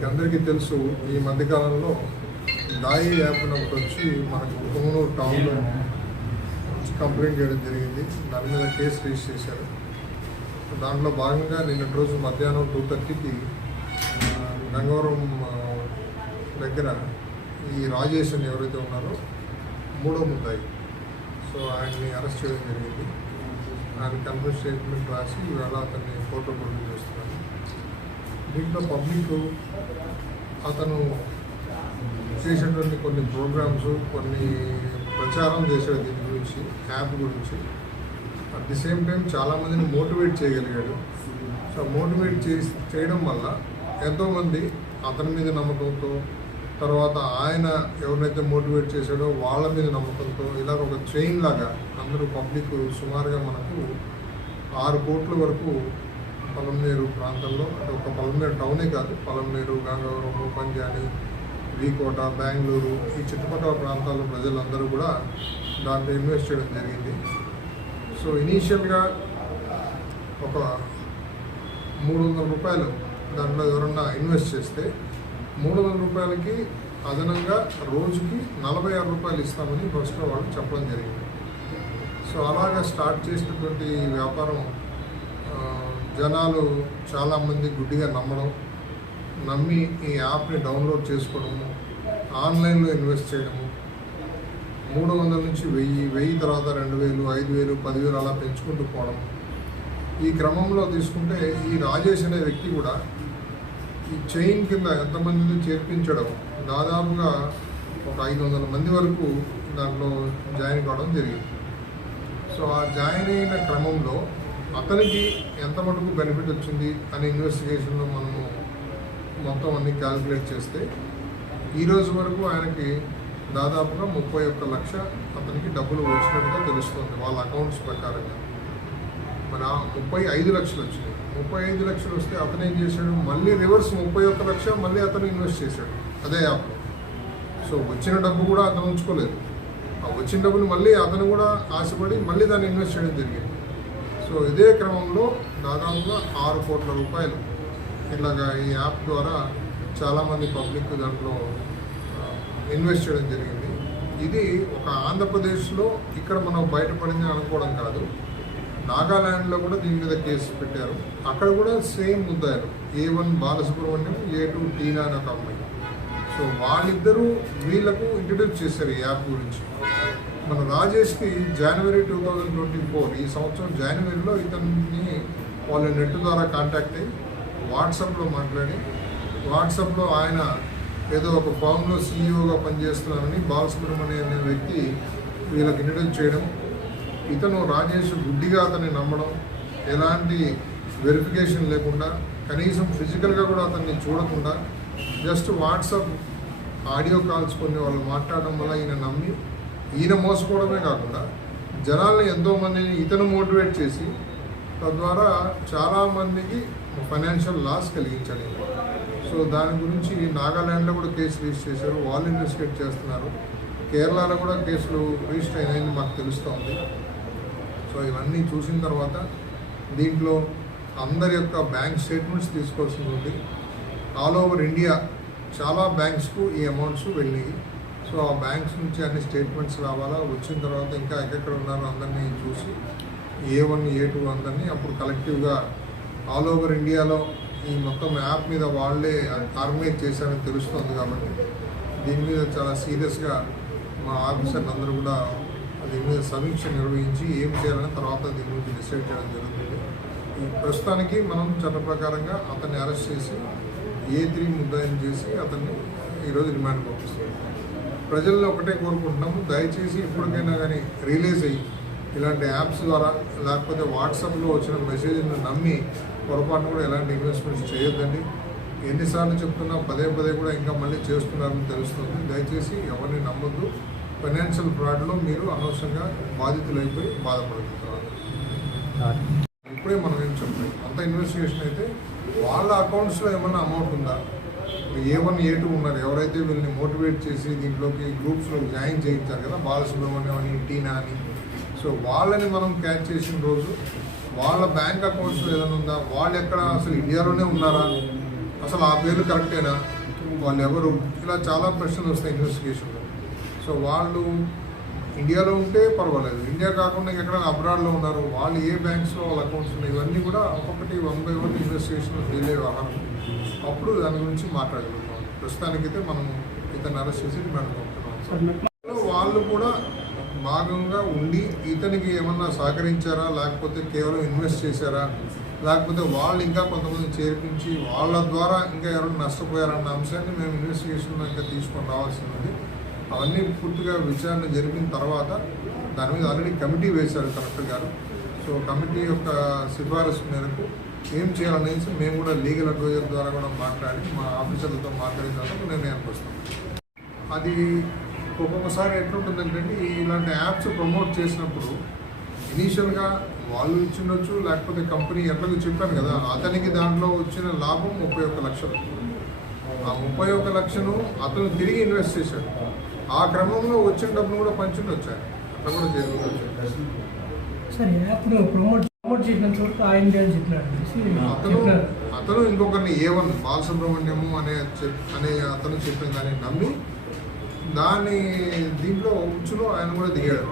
మీకు అందరికీ తెలుసు, ఈ మధ్యకాలంలో దాయి యాప్ ఒకటి వచ్చి మనకు పొంగనూరు టౌన్లో కంప్లైంట్ చేయడం జరిగింది. దాని మీద కేసు రిజిస్టర్ చేశారు. దాంట్లో భాగంగా నిన్నటి రోజు మధ్యాహ్నం 2:30కి గంగవరం దగ్గర ఈ రాజేష్ అని ఎవరైతే ఉన్నారో మూడో ముద్దాయి, సో ఆయన్ని అరెస్ట్ చేయడం జరిగింది. ఆయన కన్ఫర్మ్ స్టేట్మెంట్ రాసి ఇవాళ అతన్ని కోర్టులో ప్రొడ్యూస్ చేస్తున్నారు. దీంట్లో పబ్లిక్ అతను చేసేటువంటి కొన్ని ప్రోగ్రామ్స్, కొన్ని ప్రచారం చేశాడు దీని గురించి, యాప్ గురించి. అట్ ది సేమ్ టైం చాలామందిని మోటివేట్ చేయగలిగాడు. సో మోటివేట్ చేయడం వల్ల ఎంతోమంది అతని మీద నమ్మకంతో, తర్వాత ఆయన ఎవరినైతే మోటివేట్ చేశాడో వాళ్ళ మీద నమ్మకంతో, ఇలా ఒక చైన్ లాగా అందరూ పబ్లిక్ సుమారుగా మనకు 6 కోట్ల వరకు పలమనేరు ప్రాంతంలో, అంటే ఒక పలమనేరు టౌనే కాదు, పలమనేరు, గంగవరం, పంజాని, వీకోట, బెంగళూరు, ఈ చుట్టుపక్కల ప్రాంతాల ప్రజలందరూ కూడా దాంట్లో ఇన్వెస్ట్ చేయడం జరిగింది. సో ఇనీషియల్గా ఒక 300 రూపాయలు దాంట్లో ఎవరన్నా ఇన్వెస్ట్ చేస్తే 300 రూపాయలకి అదనంగా రోజుకి 46 రూపాయలు ఇస్తామని ఫస్ట్లో వాళ్ళు చెప్పడం జరిగింది. సో అలాగా స్టార్ట్ చేసినటువంటి వ్యాపారం జనాలు చాలామంది గుడ్డిగా నమ్మి ఈ యాప్ని డౌన్లోడ్ చేసుకోవడము, ఆన్లైన్లో ఇన్వెస్ట్ చేయడము, 300 నుంచి 1000 తర్వాత 2000, 5000, 10,000 అలా పెంచుకుంటూ పోవడం. ఈ క్రమంలో తీసుకుంటే ఈ రాజేష్ అనే వ్యక్తి కూడా ఈ చైన్ కింద ఎంతమందిని చేర్పించడం, దాదాపుగా ఒక 500 మంది వరకు దాంట్లో జాయిన్ కావడం జరిగింది. సో ఆ జాయిన్ అయిన క్రమంలో అతనికి ఎంత మటుకు బెనిఫిట్ వచ్చింది అనే ఇన్వెస్టిగేషన్లో మనము మొత్తం అన్ని క్యాలిక్యులేట్ చేస్తే ఈరోజు వరకు ఆయనకి దాదాపుగా 31 లక్ష అతనికి డబ్బులు వచ్చినట్టుగా తెలుస్తుంది వాళ్ళ అకౌంట్స్ ప్రకారంగా. మన 35 లక్షలు వచ్చినాయి. 35 లక్షలు వస్తే అతను ఏం చేశాడు, మళ్ళీ రివర్స్ 31 లక్ష మళ్ళీ అతను ఇన్వెస్ట్ చేశాడు అదే యాప్లో. సో వచ్చిన డబ్బు కూడా అతను ఉంచుకోలేదు. ఆ వచ్చిన డబ్బులు మళ్ళీ అతను కూడా ఆశపడి మళ్ళీ దాన్ని ఇన్వెస్ట్ చేయడం జరిగింది. సో ఇదే క్రమంలో దాదాపుగా 6 కోట్ల రూపాయలు ఇలాగా ఈ యాప్ ద్వారా చాలామంది పబ్లిక్ దాంట్లో ఇన్వెస్ట్ చేయడం జరిగింది. ఇది ఒక ఆంధ్రప్రదేశ్లో ఇక్కడ మనం బయటపడింది అనుకోవడం కాదు, నాగాల్యాండ్లో కూడా దీని మీద కేసు పెట్టారు. అక్కడ కూడా సేమ్ ముద్దాయిలు, A1 బాలసుబ్రహ్మణ్యం, A2 టీనా అనే ఒక అమ్మాయి. సో వాళ్ళిద్దరూ వీళ్ళకు ఇంట్రడ్యూస్ చేశారు ఈ యాప్ గురించి. మన రాజేష్కి జనవరి 2024 ఈ సంవత్సరం జనవరిలో ఇతన్ని వాళ్ళ నెట్ ద్వారా కాంటాక్ట్ అయ్యి వాట్సాప్లో మాట్లాడి, వాట్సాప్లో ఆయన ఏదో ఒక ఫామ్లో సీఈఓగా పనిచేస్తున్నారని బాలసుబ్రహ్మణ్యం అనే వ్యక్తి వీళ్ళకి ఇంట్రడ్యూస్ చేయడం, ఇతను రాజేష్ గుడ్డిగా అతన్ని నమ్మడం, ఎలాంటి వెరిఫికేషన్ లేకుండా, కనీసం ఫిజికల్గా కూడా అతన్ని చూడకుండా జస్ట్ వాట్సాప్ ఆడియో కాల్స్ కొన్ని వాళ్ళు మాట్లాడడం వల్ల ఈయన నమ్మి ఈయన మోసపోవడమే కాకుండా జనాల్ని ఎంతోమందిని ఇతను మోటివేట్ చేసి తద్వారా చాలామందికి ఫైనాన్షియల్ లాస్ కలిగించాడు. సో దాని గురించి నాగాల్యాండ్లో కూడా కేసు రిజిస్టర్ చేశారు, వాళ్ళు ఇన్వెస్టిగేట్ చేస్తున్నారు. కేరళలో కూడా కేసులు రిజిస్టర్ అయినాయని మాకు తెలుస్తోంది. సో ఇవన్నీ చూసిన తర్వాత దీంట్లో అందరి యొక్క బ్యాంక్ స్టేట్మెంట్స్ తీసుకోవాల్సి ఉంది. ఆల్ ఓవర్ ఇండియా చాలా బ్యాంక్స్కు ఈ అమౌంట్స్ వెళ్ళినాయి. సో ఆ బ్యాంక్స్ నుంచి అన్ని స్టేట్మెంట్స్ రావాలా, వచ్చిన తర్వాత ఇంకా ఎక్కడెక్కడ ఉన్నారో అందరినీ చూసి A1, A2 అందరినీ అప్పుడు కలెక్టివ్గా ఆల్ ఓవర్ ఇండియాలో ఈ మొత్తం యాప్ మీద వాళ్ళే ఆర్గనైజ్ చేశారని తెలుస్తుంది. కాబట్టి దీని మీద చాలా సీరియస్గా మా ఆఫీసర్లు అందరూ కూడా దీని మీద సమీక్ష నిర్వహించి ఏం చేయాలని తర్వాత దీని గురించి డిసైడ్ చేయడం జరుగుతుంది. ఈ ప్రస్తుతానికి మనం చట్ట ప్రకారంగా అతన్ని అరెస్ట్ చేసి A3 ముద్దాయిని చేసి అతన్ని ఈరోజు రిమాండ్ పంపిస్తున్నాం. ప్రజల్లో ఒకటే కోరుకుంటున్నాము, దయచేసి ఇప్పటికైనా కానీ రియలైజ్ అయ్యి ఇలాంటి యాప్స్ ద్వారా లేకపోతే వాట్సాప్లో వచ్చిన మెసేజ్ని నమ్మి పొరపాటున కూడా ఎలాంటి ఇన్వెస్ట్మెంట్స్ చేయొద్దండి. ఎన్నిసార్లు చెప్తున్నా పదే కూడా ఇంకా మళ్ళీ చేస్తున్నారని తెలుస్తుంది. దయచేసి ఎవరిని నమ్మొద్దు. ఫైనాన్షియల్ ఫ్రాడ్లో మీరు అనవసరంగా బాధితులైపోయి బాధపడుతున్నారు. ఇప్పుడే మనం ఏం చెప్పలేదు, అంత ఇన్వెస్టిగేషన్ అయితే వాళ్ళ అకౌంట్స్లో ఏమన్నా అమౌంట్ ఉందా, A1, A2 ఉన్నారు ఎవరైతే వీళ్ళని మోటివేట్ చేసి దీంట్లోకి గ్రూప్స్లో జాయిన్ చేయించారు కదా, బాలసుబ్రహ్మణ్యం అని, టీనా అని. సో వాళ్ళని మనం క్యాచ్ చేసిన రోజు వాళ్ళ బ్యాంక్ అకౌంట్స్లో ఏదైనా ఉందా, వాళ్ళు ఎక్కడ అసలు ఇండియాలోనే ఉన్నారా, అసలు ఆ పేర్లు కరెక్టేనా, వాళ్ళు ఎవరు, ఇలా చాలా ప్రశ్నలు వస్తాయి ఇన్వెస్టిగేషన్లో. సో వాళ్ళు ఇండియాలో ఉంటే పర్వాలేదు, ఇండియా కాకుండా ఎక్కడైనా అబ్రాడ్లో ఉన్నారు, వాళ్ళు ఏ బ్యాంక్స్లో వాళ్ళ అకౌంట్స్ ఉన్నాయి, ఇవన్నీ కూడా ఒక్కొక్కటి 1 by 1 ఇన్వెస్టిగేషన్లో ఫెయిల్ అయ్యే వ్యవహారం. అప్పుడు దాని గురించి మాట్లాడగలుగుతాం. ప్రస్తుతానికైతే మనం ఇతన్ని అరెస్ట్ చేసి డిమాండ్ పంపుతున్నాం. వాళ్ళు కూడా భాగంగా ఉండి ఇతనికి ఏమన్నా సహకరించారా, లేకపోతే కేవలం ఇన్వెస్ట్ చేశారా, లేకపోతే వాళ్ళు ఇంకా కొంతమంది చేర్పించి వాళ్ళ ద్వారా ఇంకా ఎవరైనా నష్టపోయారన్న అంశాన్ని మేము ఇన్వెస్టిగేషన్లో ఇంకా తీసుకొని రావాల్సింది. అవన్నీ పూర్తిగా విచారణ జరిపిన తర్వాత దాని మీద ఆల్రెడీ కమిటీ వేశారు కలెక్టర్ గారు. సో కమిటీ యొక్క సిఫారసు మేరకు ఏం చేయాలనేసి మేము కూడా లీగల్ అడ్వైజర్ ద్వారా కూడా మాట్లాడి మా ఆఫీసర్లతో మాట్లాడిన తర్వాత నిర్ణయానికి వస్తాం. అది ఒక్కొక్కసారి ఎట్లుంటుందంటే ఇలాంటి యాప్స్ ప్రమోట్ చేసినప్పుడు ఇనీషియల్గా వాళ్ళు ఇచ్చిండొచ్చు, లేకపోతే కంపెనీ ఎట్లాగో చెప్పాను కదా, అతనికి దాంట్లో వచ్చిన లాభం 31 లక్షలు. ఆ 31 లక్షలు అతను తిరిగి ఇన్వెస్ట్ చేశాడు. ఆ క్రమంలో వచ్చిన డబ్బులు కూడా పంచుండి వచ్చాయి, అట్లా కూడా జరుగుతుంది. సరే యాప్ను ప్రమోట్ చేసినంత వరకు ఆయన చెప్పినాడు. అతను ఇంకొకరిని A1 బాలసుబ్రహ్మణ్యము అనే అతను చెప్పిన దాన్ని నమ్మి దీంట్లో ఉచ్చులో ఆయన కూడా దిగాడు.